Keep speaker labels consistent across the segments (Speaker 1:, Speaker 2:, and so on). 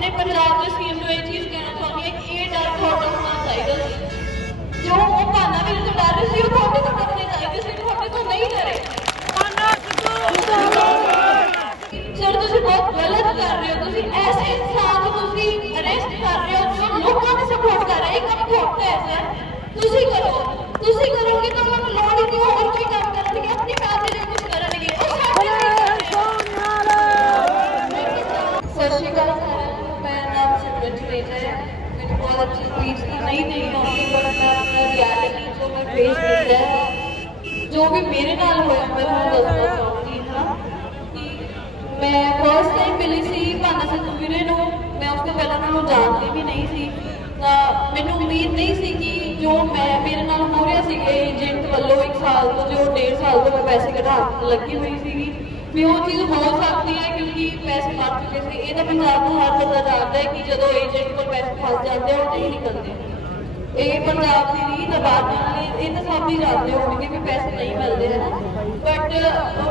Speaker 1: ਆਪਣੇ ਪੰਜਾਬ ਦੇ ਸੀਐਮ ਨੂੰ ਇਹ ਚੀਜ਼ ਕਹਿਣਾ ਚਾਹੁੰਦੀ ਹਾਂ ਕਿ ਇਹ ਡਰ ਤੁਹਾਡਾ ਹੋਣਾ ਚਾਹੀਦਾ ਸੀ। ਜੋ ਉਹ ਭਾਨਾ ਵੀ ਤੋਂ ਡਰ ਸੀ, ਉਹ ਤੁਹਾਡੇ ਤੋਂ ਡਰਨੇ ਚਾਹੀਦੇ ਸੀ, ਤੁਹਾਡੇ ਤੋਂ ਨਹੀਂ ਡਰੇ। ਸਰ ਤੁਸੀਂ ਬਹੁਤ ਗਲਤ ਕਰ ਰਹੇ ਹੋ, ਤੁਸੀਂ ਐਸੇ ਇਨਸਾਨ ਨੂੰ ਤੁਸੀਂ ਅਰੈਸਟ ਕਰ ਰਹੇ ਹੋ, ਜੋ ਲੋਕਾਂ ਨੇ ਸਪੋਰਟ ਕਰ ਰਿਹਾ, ਇਹ ਕੰਮ ਖੋਟਾ ਹੈ ਸਰ ਤੁਸੀਂ ਕਰੋ, ਤੁਸੀਂ ਕਰੋਗੇ ਤਾਂ ਜੋ ਕੀਤਾ ਹੈ। ਜੋ ਵੀ ਮੇਰੇ ਨਾਲ ਹੋਇਆ, ਮੈਂ ਤੁਹਾਨੂੰ ਦੱਸਣਾ ਚਾਹੂੰਗੀ, ਹਾਂ। ਕਿ ਮੈਂ ਫਸਟ ਟਾਈਮ ਮਿਲੀ ਸੀ ਭਾਨਾ ਸੰਧੂ ਵੀਰੇ ਨੂੰ। ਮੈਂ ਉਸ ਤੋਂ ਪਹਿਲਾਂ ਉਹਨੂੰ ਜਾਣਦੀ ਵੀ ਨਹੀਂ ਸੀ। ਤਾਂ ਮੈਨੂੰ ਉਮੀਦ ਨਹੀਂ ਸੀ ਕਿ ਜੋ ਮੈਂ ਮੇਰੇ ਨਾਲ ਹੋ ਰਿਹਾ ਸੀ ਏਜੰਟ ਵੱਲੋਂ ਇੱਕ ਸਾਲ ਤੋਂ ਜੋ ਡੇਢ ਸਾਲ ਤੋਂ ਮੈਂ ਪੈਸੇ ਕਢਾਉਣ ਲੱਗੀ ਹੋਈ ਸੀਗੀ। ਵੀ ਉਹ ਚੀਜ਼ ਹੋ ਸਕਦੀ ਹੈ ਕਿਉਂਕਿ ਪੈਸੇ ਮਰ ਚੁੱਕੇ ਸੀ। ਇਹ ਤਾਂ ਪੰਜਾਬ ਦਾ ਹਰ ਬੰਦਾ ਜਾਣਦਾ ਹੈ ਕਿ ਜਦੋਂ ਏਜੰਟ ਕੋਲ ਪੈਸੇ ਫਸ ਜਾਂਦੇ ਆ, ਉਹ ਨਹੀਂ ਨਿਕਲਦੇ। ਇਹ ਪੰਜਾਬ ਦੀ ਰੀਤ ਹੈ ਇਹ ਤਾਂ ਸਭ ਹੀ ਜਾਣਦੇ ਹੋਣਗੇ ਵੀ ਪੈਸੇ ਨਹੀਂ ਮਿਲਦੇ ਹਨ। ਬਟ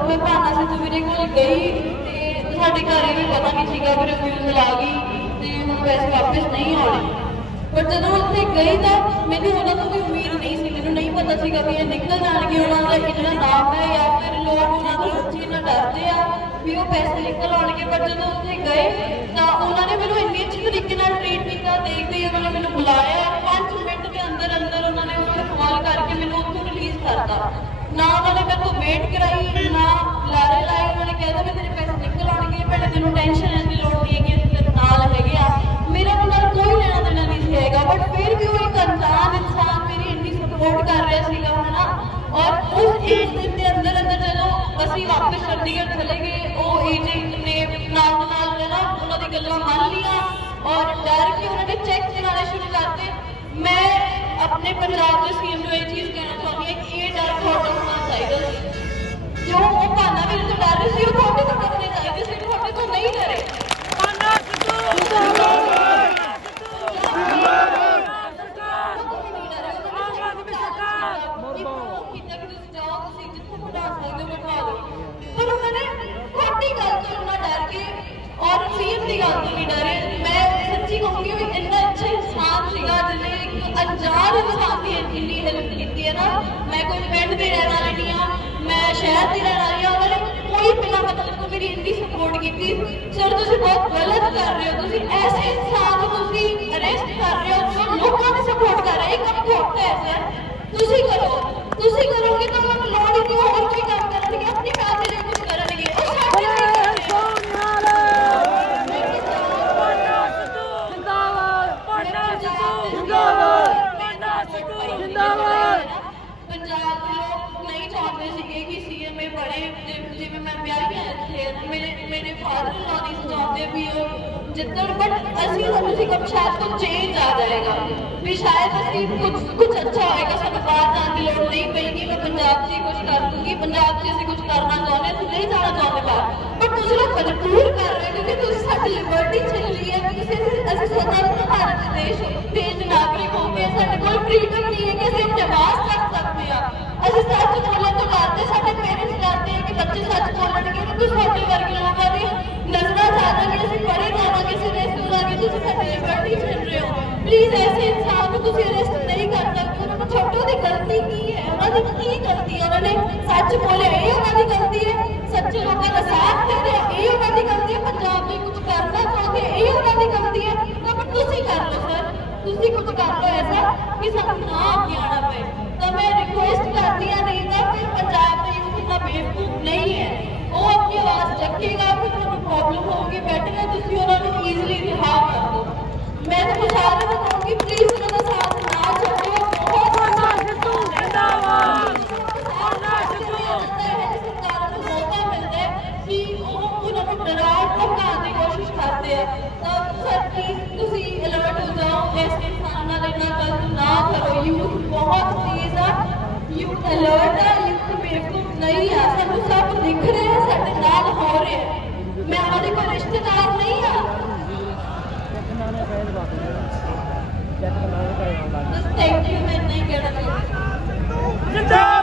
Speaker 1: ਮੈਂ ਭਾਨਾ ਸਿੱਧੂ ਵੀਰੇ ਕੋਲ ਗਈ ਤੇ ਸਾਡੇ ਘਰ ਵੀ ਪਤਾ ਨਹੀਂ ਸੀਗਾ ਵੀ ਰਿਫਿਊਜ਼ਲ ਆ ਗਈ ਤੇ ਹੁਣ ਪੈਸੇ ਵਾਪਸ ਨਹੀਂ ਆਉਣੇ ਪਰ ਜਦੋਂ ਉੱਥੇ ਗਈ ਤਾਂ ਮੈਨੂੰ ਉਹਨਾਂ ਤੋਂ ਵੀ ਉਮੀਦ ਨਹੀਂ ਸੀ। ਮੈਨੂੰ ਨਹੀਂ ਪਤਾ ਸੀਗਾ ਵੀ ਇਹ ਨਿਕਲ ਜਾਣਗੇ ਉਹਨਾਂ ਦਾ ਕਿੰਨਾ ਨਾਮ ਹੈ ਜਾਂ ਫਿਰ ਲੋਕ ਉਹਨਾਂ ਨੂੰ ਸੱਚੀ ਨਾ ਡਰਦੇ ਆ ਵੀ ਉਹ ਪੈਸੇ ਨਿਕਲ ਆਉਣਗੇ। ਬਟ ਜਦੋਂ ਉੱਥੇ ਗਏ ਤਾਂ ਉਹਨਾਂ ਨੇ ਮੈਨੂੰ ਇੰਨੇ ਅੱਛੀ ਤਰੀਕੇ ਨਾਲ ਟ੍ਰੀਟ ਕੀਤਾ, ਦੇਖਦੇ ਹੀ ਉਹਨਾਂ ਨੇ ਮੈਨੂੰ ਬੁਲਾਇਆ। ਨਾ ਉਹਨਾਂ ਨੇ ਮੈਨੂੰ ਵੇਟ ਕਰਾਈ, ਨਾ ਲਾਰੇ ਲਾਏ, ਉਹਨਾਂ ਨੇ ਕਹਿਤਾ ਵੀ ਤੇਰੇ ਪੈਸੇ ਨਿਕਲ ਆਉਣਗੇ, ਭੈਣੇ ਤੈਨੂੰ ਟੈਨਸ਼ਨ ਲੈਣ ਦੀ ਲੋੜ ਨਹੀਂ ਹੈਗੀ, ਅਸੀਂ ਤੇਰੇ ਨਾਲ ਹੈਗੇ ਆ। ਮੇਰਾ ਉਹਨਾਂ ਨਾਲ ਕੋਈ ਲੈਣਾ ਦੇਣਾ ਨਹੀਂ ਸੀ ਹੈਗਾ ਬਟ ਫਿਰ ਵੀ ਉਹ ਇੱਕ ਅਣਜਾਣ ਇਨਸਾਨ ਮੇਰੀ ਇੰਨੀ ਸਪੋਰਟ ਕਰ ਰਿਹਾ ਸੀਗਾ, ਹਨਾ? ਔਰ ਉਸ ਏਜ ਦਿਨ ਦੇ ਅੰਦਰ ਅੰਦਰ ਜਦੋਂ ਅਸੀਂ ਵਾਪਸ ਚੰਡੀਗੜ੍ਹ ਚਲੇ ਗਏ, ਉਹ ਏਜੰਟ ਨੇ ਨਾਲ ਨਾਲ ਨਾ ਉਹਨਾਂ ਦੀ ਗੱਲਾਂ ਮੰਨ ਲਈਆਂ। ਔਰ ਡਰ ਕੇ ਉਹਨਾਂ ਨੇ ਚੈੱਕ ਚਲਾਣੇ ਸ਼ੁਰੂ ਕਰਤੇ। ਮੈਂ ਆਪਣੇ ਪੰਜਾਬ ਦੇ ਸੀਐਮ ਨੂੰ ਇਹ ਚੀਜ਼ ਸੀ ਜੋ ਉਹ ਭਾਨਾ ਵੀਰ ਤੋਂ ਡਰ ਰਹੇ ਸੀ, ਉਹ ਤੁਹਾਡੇ ਤੋਂ ਡਰਨੇ ਚਾਹੀਦੇ ਸੀ, ਤੁਹਾਡੇ ਤੋਂ ਨਹੀਂ ਡਰੇ। ਪਰ ਔਰ ਸੀਐਮ ਦੀ ਗੱਲ ਤੋਂ ਨਹੀਂ ਡਰੇ। ਮੈਂ ਸੱਚੀ ਕਹੂੰਗੀ ਵੀ ਇੰਨਾ ਅੱਛਾ ਇਨਸਾਨ ਸੀਗਾ ਜਿਹਨੇ ਇੱਕ ਅਣਜਾਣ ਇਨਸਾਨ ਦੀ ਇੰਨੀ ਹੈਲਪ ਕੀਤੀ ਹੈ ਨਾ। ਮੈਂ ਕੋਈ ਪਿੰਡ ਦੇ ਰਹਿਣ ਵਾਲੀ ਮੇਰੀ ਇੰਨੀ ਸਪੋਰਟ ਕੀਤੀ। ਸਰ ਤੁਸੀਂ ਬਹੁਤ ਗਲਤ ਕਰ ਰਹੇ ਹੋ। ਤੁਸੀਂ ਐਸੇ ਇਨਸਾਨ ਨੂੰ ਤੁਸੀਂ ਅਰੈਸਟ ਕਰ ਰਹੇ ਹੋ ਜੋ ਲੋਕਾਂ ਨੇ ਸਪੋਰਟ ਕਰ ਰਿਹਾ ਇਹ ਕੰਮ ਖੋਟਾ ਹੈ ਸਰ ਤੁਸੀਂ ਕਰੋ, ਤੁਸੀਂ ਕਰੋਗੇ ਤਾਂ ਉਹਨਾਂ ਨੂੰ ਲੋੜ ਹੀ ਨਹੀਂ ਹੋਰ ਕੋਈ ਕੰਮ ਕਰਨਗੇ ਆਪਣੀ ਫੈਮਿਲੀ ਲਈ ਕੁਝ ਕਰਨਗੇ ਉਹ ਸਾਡੇ ਲਈ ਕਰ ਰਹੇ ਆ। ਪੰਜਾਬ ਦੇ ਲੋਕ ਨਹੀਂ ਚਾਹੁੰਦੇ ਸੀਗੇ ਕਿ ਸੀਐਮਏ ਬਣੇ ਜਿ- ਜਿਵੇਂ ਮੈਂ ਵਿਆਹੀ ਹਾਂ ਇੱਥੇ ਮੇਰੇ ਮੇਰੇ ਫਾਦਰ ਨਾਲ ਨਹੀਂ ਚਾਹੁੰਦੇ ਵੀ ਉਹ ਜਿੱਦਣ ਬਟ ਅਸੀਂ ਸਾਨੂੰ ਸੀਗਾ ਵੀ ਸ਼ਾਇਦ ਕੁਝ ਚੇਂਜ ਆ ਜਾਏਗਾ ਵੀ ਸ਼ਾਇਦ ਅਸੀਂ ਕੁਝ ਕੁਝ ਅੱਛਾ ਹੋਏਗਾ ਸਾਨੂੰ ਬਾਹਰ ਜਾਣ ਦੀ ਲੋੜ ਨਹੀਂ ਪਏਗੀ ਮੈਂ ਪੰਜਾਬ 'ਚ ਹੀ ਕੁਝ ਕਰ ਦੂੰਗੀ ਪੰਜਾਬ 'ਚ ਅਸੀਂ ਕੁਝ ਕਰਨਾ ਚਾਹੁੰਦੇ ਅਸੀਂ ਨਹੀਂ ਜਾਣਾ ਚਾਹੁੰਦੇ ਬਾਹਰ ਬਟ ਤੁਸੀਂ ਲੋਕ ਮਜਬੂਰ ਕਰ ਰਹੇ ਹੋ ਕਿਉਂਕਿ ਤੁਸੀਂ ਸਾਡੀ ਲਿਬਰਟੀ ਛੀਨ ਲਈ ਹੈ ਕਿ ਅਸੀਂ ਅਸੀਂ ਸੁਤੰਤਰ ਭਾਰਤ ਦੇ ਦੇਸ਼ ਦੇਸ਼ ਦੇ ਨਾਗਰਿਕ ਹੋ ਕੇ ਸਾਡੇ ਕੋਲ ਫ੍ਰੀडम ਨਹੀਂ ਹੈ ਕਿ ਅਸੀਂ ਆਪਣੇ ਆਵਾਜ਼ ਚੱਕ ਸਕਦੇ ਆ ਅਸੀਂ ਸੱਚ ਬੋਲਣ ਤੋਂ ਡਰਦੇ ਸਾਡੇ ਪੇਰੈਂਟਸ ਡਰਦੇ ਆ ਕਿ ਬੱਚੇ ਸੱਚ ਬੋਲਣਗੇ ਕਿ ਕੁਝ ਸਾਡੇ ਵਰਗੇ ਲੋਕਾਂ ਦੀ ਨਜ਼ਰਾਂ ਜਾਣਗੇ ਅਸੀਂ ਪੜੇ ਜਾਵਾਂਗੇ ਅਸੀਂ ਰੈਸਟ ਕਰਾਂਗੇ ਤੁਸੀਂ ਸਾਡੀ ਲਿਬਰਟੀ ਛਿਨ ਰਹੇ ਹੋ ਪਲੀਜ਼ ਐਸੇ ਇਨਸਾਨ ਨੂੰ ਤੁਸੀਂ ਅਰੈਸਟ ਨਹੀਂ ਕਰ ਸਕਦੇ ਉਹਨਾਂ ਨੂੰ ਛੱਡੋ ਦੀ ਗਲਤੀ ਕੀ ਹੈ ਉਹਨਾਂ ਦੀ ਕੀ ਗਲਤੀ ਹੈ ਉਹਨਾਂ ਨੇ ਸੱਚ ਬੋਲਿਆ ਇਹ ਉਹਨਾਂ ਦੀ ਗਲਤੀ ਹੈ ਸੱਚੇ ਲੋਕਾਂ ਦਾ ਸਾਥ ਦੇ ਰਹੇ ਇਹ ਉਹਨਾਂ ਦੀ ਗਲਤੀ ਹੈ ਪੰਜਾਬ ਲਈ ਕੁਝ ਕਰਨਾ ਚਾਹੁੰਦੇ ਇਹ ਉਹਨਾਂ ਦੀ ਗਲਤੀ ਹੈ ਤਾਂ ਪਰ ਤੁਸੀਂ ਕਰ ਲਓ ਸਰ ਤੁਸੀਂ ਕੁਝ ਕਰ ਲਓ ਐਸਾ ਕਿ ਸਾਨੂੰ ਨਾ ਅੱਗੇ ਆਉਣਾ ਪਏ ਤਾਂ ਮੈਂ ਰਿਕੁਐਸਟ ਕਰਦੀ ਹਾਂ ਨਹੀਂ ਤਾਂ ਫਿਰ ਪੰਜਾਬ ਦਾ ਯੂਥ ਇੰਨਾ ਬੇਵਕੂਫ ਨਹੀਂ ਹੈ ਉਹ ਆਪਣੀ ਆਵਾਜ਼ ਚੱਕੇਗਾ ਫਿਰ ਤੁਹਾਨੂੰ ਪ੍ਰੋਬਲਮ ਹੋਊਗੀ ਬੈਟਰ ਹੈ ਤੁਸੀਂ ਉਹਨਾਂ ਨੂੰ ਈਜ਼ੀਲੀ ਰਿਹਾ ਕਰ ਦਿਓ ਮੈਂ ਤਾਂ ਮੁਸ਼ਾਵਰਾ ਨੂੰ ਕਹੂੰਗੀ ਪਲੀਜ਼ ਉਹਨਾਂ ਦਾ ਸਾਥ ਨਾ ਛੱਡੋ ਬਹੁਤ ਸਰਕਾਰਾਂ ਨੂੰ ਮੌਕਾ ਮਿਲਦਾ ਹੈ ਕਿ ਉਹ ਉਹਨਾਂ ਨੂੰ ਡਰਾਉਣ ਧਮਕਾਉਣ ਦੀ ਕੋਸ਼ਿਸ਼ ਕਰਦੇ ਆ ਤਾਂ ਸਰ ਪਲੀਜ਼ ਤੁਸੀਂ ਅਲਰਟ ਹੋ ਜਾਓ ਇਸ ਇਨਸਾਨ ਨਾਲ ਇੰਨਾ ਗਲਤ ਨਾ ਕਰੋ ਯੂਥ ਬਹੁਤ ਤੇਜ਼ ਆ ਯੂਥ ਅਲਰਟ ਆ ਯੂਥ ਬੇਵਕੂਫ ਨਹੀਂ ਆ ਸਾਨੂੰ ਸਭ ਦਿਖ ਰਿਹਾ ਹੈ, ਸਾਡੇ ਨਾਲ ਹੋ ਰਿਹਾ ਹੈ। ਮੈਂ ਉਹਨਾਂ ਦੇ ਕੋਈ ਰਿਸ਼ਤੇਦਾਰ ਨਹੀਂ ਆ ਥੈਂਕ ਯੂ ਮੈਂ ਨਹੀਂ ਕਹਿਣਾ
Speaker 2: ਜਿੰਦਾਬਾਦ